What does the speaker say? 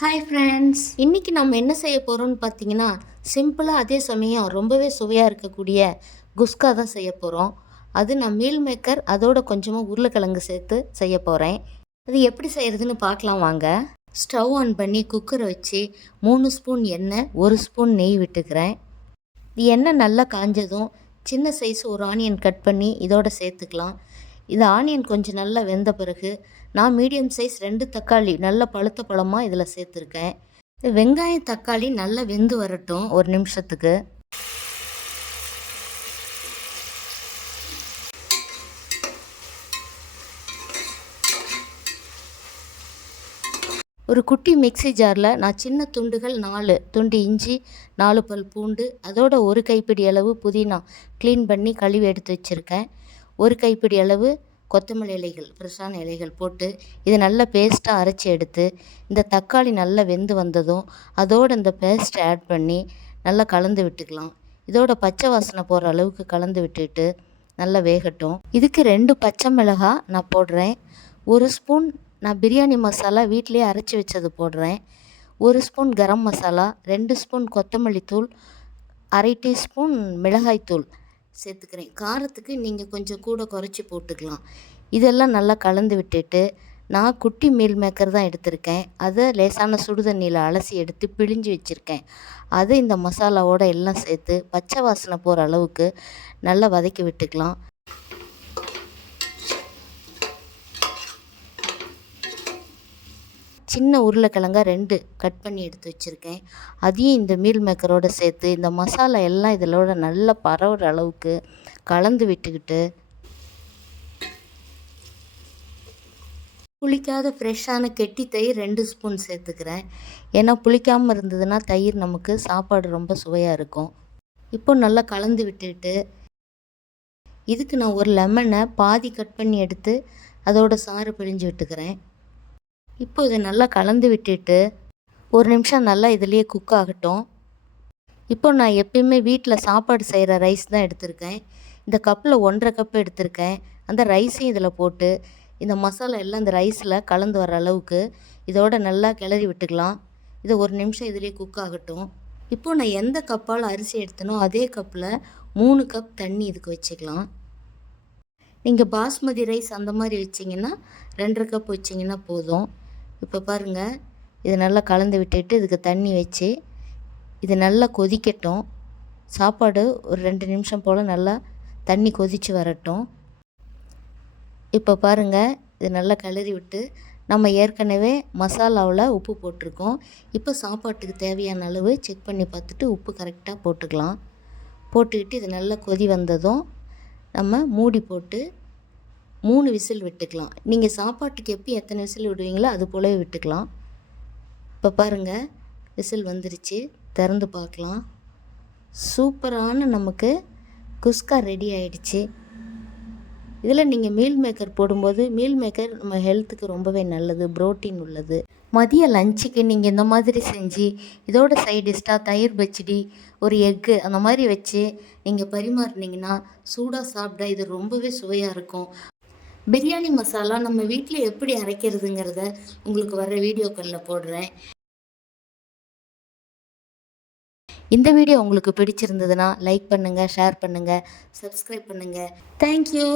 Hi friends இன்றைக்கி நம்ம என்ன செய்ய போகிறோம்னு பார்த்தீங்கன்னா சிம்பிளாக அதே சமயம் ரொம்பவே சுவையாக இருக்கக்கூடிய குஸ்கா தான் செய்ய போகிறோம் அது நான் மீல் மேக்கர் அதோட கொஞ்சமாக உருளைக்கிழங்கு சேர்த்து செய்ய போகிறேன் அது எப்படி செய்கிறதுன்னு பார்க்கலாம் வாங்க. ஸ்டவ் ஆன் பண்ணி குக்கரை வச்சு மூணு ஸ்பூன் எண்ணெய் ஒரு ஸ்பூன் நெய் விட்டுக்கிறேன். இது எண்ணெய் நல்லா காஞ்சதும் சின்ன சைஸ் ஒரு ஆனியன் கட் பண்ணி இதோட சேர்த்துக்கலாம். இது ஆனியன் கொஞ்சம் நல்லா வெந்த பிறகு நான் மீடியம் சைஸ் ரெண்டு தக்காளி நல்ல பழுத்த பழமாக இதில் சேர்த்துருக்கேன். வெங்காயம் தக்காளி நல்லா வெந்து வரட்டும் ஒரு நிமிஷத்துக்கு. ஒரு குட்டி மிக்ஸி ஜாரில் நான் சின்ன துண்டுகள் நாலு துண்டு இஞ்சி நாலு பல் பூண்டு அதோட ஒரு கைப்பிடி அளவு புதினா க்ளீன் பண்ணி கழுவி எடுத்து வச்சுருக்கேன். ஒரு கைப்பிடி அளவு கொத்தமல்லி இலைகள் ஃப்ரெஷ்ஷான இலைகள் போட்டு இதை நல்லா பேஸ்ட்டாக அரைச்சி எடுத்து இந்த தக்காளி நல்லா வெந்து வந்ததும் அதோட இந்த பேஸ்ட்டை ஆட் பண்ணி நல்லா கலந்து விட்டுக்கலாம். இதோட பச்சை வாசனை போகிற அளவுக்கு கலந்து விட்டுட்டு நல்லா வேகட்டும். இதுக்கு ரெண்டு பச்சை மிளகாய் நான் போடுறேன். ஒரு ஸ்பூன் நான் பிரியாணி மசாலா வீட்டிலேயே அரைச்சி வச்சது போடுறேன். ஒரு ஸ்பூன் கரம் மசாலா ரெண்டு ஸ்பூன் கொத்தமல்லி தூள் அரை டீஸ்பூன் மிளகாய்த்தூள் சேர்த்துக்கிறேன். காரத்துக்கு நீங்கள் கொஞ்சம் கூட குறைச்சி போட்டுக்கலாம். இதெல்லாம் நல்லா கலந்து விட்டுட்டு நான் குட்டி மீல் மேக்கர் தான் எடுத்திருக்கேன். அதை லேசான சுடுதண்ணியில் அலசி எடுத்து பிழிஞ்சு வச்சுருக்கேன். அதை இந்த மசாலாவோட எல்லாம் சேர்த்து பச்சை வாசனை போகிற அளவுக்கு நல்லா வதக்கி விட்டுக்கலாம். சின்ன உருளைக்கிழங்க ரெண்டு கட் பண்ணி எடுத்து வச்சுருக்கேன். அதையும் இந்த மீல் மேக்கரோடு சேர்த்து இந்த மசாலா எல்லாம் இதிலோட நல்லா பரவுற அளவுக்கு கலந்து விட்டுக்கிட்டு புளிக்காத ஃப்ரெஷ்ஷான கெட்டி தயிர் ரெண்டு ஸ்பூன் சேர்த்துக்கிறேன். ஏன்னா புளிக்காமல் இருந்ததுன்னா தயிர் நமக்கு சாப்பாடு ரொம்ப சுவையாக இருக்கும். இப்போ நல்லா கலந்து விட்டுட்டு இதுக்கு நான் ஒரு லெமனை பாதி கட் பண்ணி எடுத்து அதோட சாறு பிழிஞ்சு விட்டுக்கிறேன். இப்போ இதை நல்லா கலந்து விட்டுட்டு ஒரு நிமிஷம் நல்லா இதுலேயே குக் ஆகட்டும். இப்போ நான் எப்பயுமே வீட்டில் சாப்பாடு செய்கிற ரைஸ் தான் எடுத்திருக்கேன். இந்த கப்பில் ஒன்றரை கப் எடுத்திருக்கேன். அந்த ரைஸையும் இதில் போட்டு இந்த மசாலா எல்லாம் இந்த ரைஸில் கலந்து வர அளவுக்கு இதோட நல்லா கிளறி விட்டுக்கலாம். இதை ஒரு நிமிஷம் இதுலேயே குக் ஆகட்டும். இப்போது நான் எந்த கப்பால் அரிசி எடுத்தனோ அதே கப்பில் மூணு கப் தண்ணி இதுக்கு வச்சுக்கலாம். நீங்கள் பாஸ்மதி ரைஸ் அந்த மாதிரி வச்சிங்கன்னா ரெண்டரை கப் வச்சிங்கன்னா போதும். இப்போ பாருங்கள் இதை நல்லா கலந்து விட்டுட்டு இதுக்கு தண்ணி வச்சு இது நல்லா கொதிக்கட்டும். சாப்பாடு ஒரு ரெண்டு நிமிஷம் போல் நல்லா தண்ணி கொதித்து வரட்டும். இப்போ பாருங்கள் இது நல்லா கிளறி விட்டு நம்ம ஏற்கனவே மசாலாவில் உப்பு போட்டிருக்கோம். இப்போ சாப்பாட்டுக்கு தேவையான அளவு செக் பண்ணி பார்த்துட்டு உப்பு கரெக்டாக போட்டுக்கலாம். போட்டுக்கிட்டு இது நல்லா கொதி வந்ததும் நம்ம மூடி போட்டு மூணு விசில் விட்டுக்கலாம். நீங்கள் சாப்பாட்டுக்கு எப்போ எத்தனை விசில் விடுவீங்களோ அது போலவே விட்டுக்கலாம். இப்போ பாருங்கள் விசில் வந்துருச்சு. திறந்து பார்க்கலாம். சூப்பரான நமக்கு குஸ்கா ரெடி ஆயிடுச்சு. இதில் நீங்கள் மீல் மேக்கர் போடும்போது மீல் மேக்கர் நம்ம ஹெல்த்துக்கு ரொம்பவே நல்லது புரோட்டீன் உள்ளது. மதிய லஞ்சுக்கு நீங்கள் இந்த மாதிரி செஞ்சு இதோட சைடிஷ்டாக தயிர் பச்சடி ஒரு எக்கு அந்த மாதிரி வச்சு நீங்கள் பரிமாறினீங்கன்னா சூடாக சாப்பிட்டா இது ரொம்பவே சுவையாக இருக்கும். பிரியாணி மசாலா நம்ம வீட்டில் எப்படி அரைக்கிறதுங்கிறத உங்களுக்கு வர வீடியோக்களில் போடுறேன். இந்த வீடியோ உங்களுக்கு பிடிச்சிருந்ததுன்னா லைக் பண்ணுங்கள் ஷேர் பண்ணுங்கள் சப்ஸ்கிரைப் பண்ணுங்கள் தேங்க்யூ